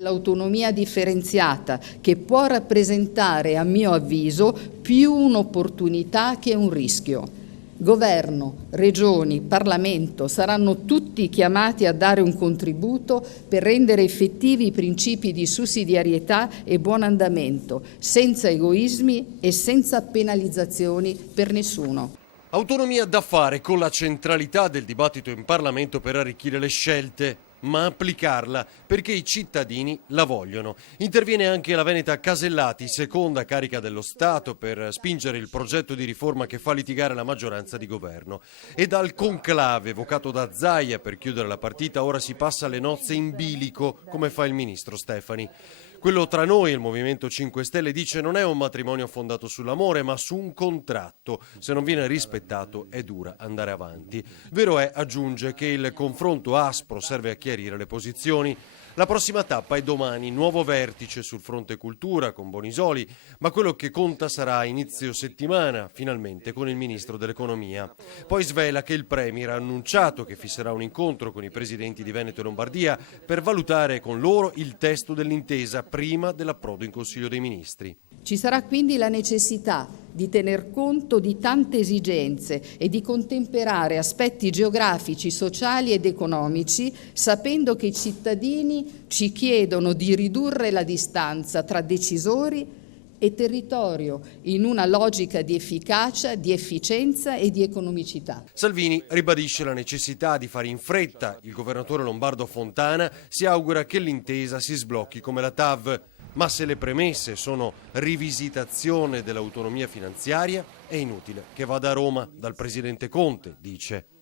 L'autonomia differenziata, che può rappresentare, a mio avviso, più un'opportunità che un rischio. Governo, regioni, Parlamento saranno tutti chiamati a dare un contributo per rendere effettivi i principi di sussidiarietà e buon andamento, senza egoismi e senza penalizzazioni per nessuno. Autonomia da fare con la centralità del dibattito in Parlamento per arricchire le scelte, ma applicarla perché i cittadini la vogliono. Interviene anche la veneta Casellati, seconda carica dello Stato, per spingere il progetto di riforma che fa litigare la maggioranza di governo. E dal conclave evocato da Zaia per chiudere la partita ora si passa alle nozze in bilico, come fa il ministro Stefani. Quello tra noi, il Movimento 5 Stelle, dice non è un matrimonio fondato sull'amore, ma su un contratto. Se non viene rispettato è dura andare avanti. Vero è, aggiunge, che il confronto aspro serve a chiarire le posizioni. La prossima tappa è domani, nuovo vertice sul fronte cultura con Bonisoli, ma quello che conta sarà inizio settimana, finalmente, con il ministro dell'economia. Poi svela che il Premier ha annunciato che fisserà un incontro con i presidenti di Veneto e Lombardia per valutare con loro il testo dell'intesa prima dell'approdo in Consiglio dei Ministri. Ci sarà quindi la necessità di tener conto di tante esigenze e di contemperare aspetti geografici, sociali ed economici, sapendo che i cittadini ci chiedono di ridurre la distanza tra decisori e territorio in una logica di efficacia, di efficienza e di economicità. Salvini ribadisce la necessità di fare in fretta. Il governatore lombardo Fontana si augura che l'intesa si sblocchi come la TAV. Ma se le premesse sono rivisitazione dell'autonomia finanziaria, è inutile che vada a Roma dal presidente Conte, dice.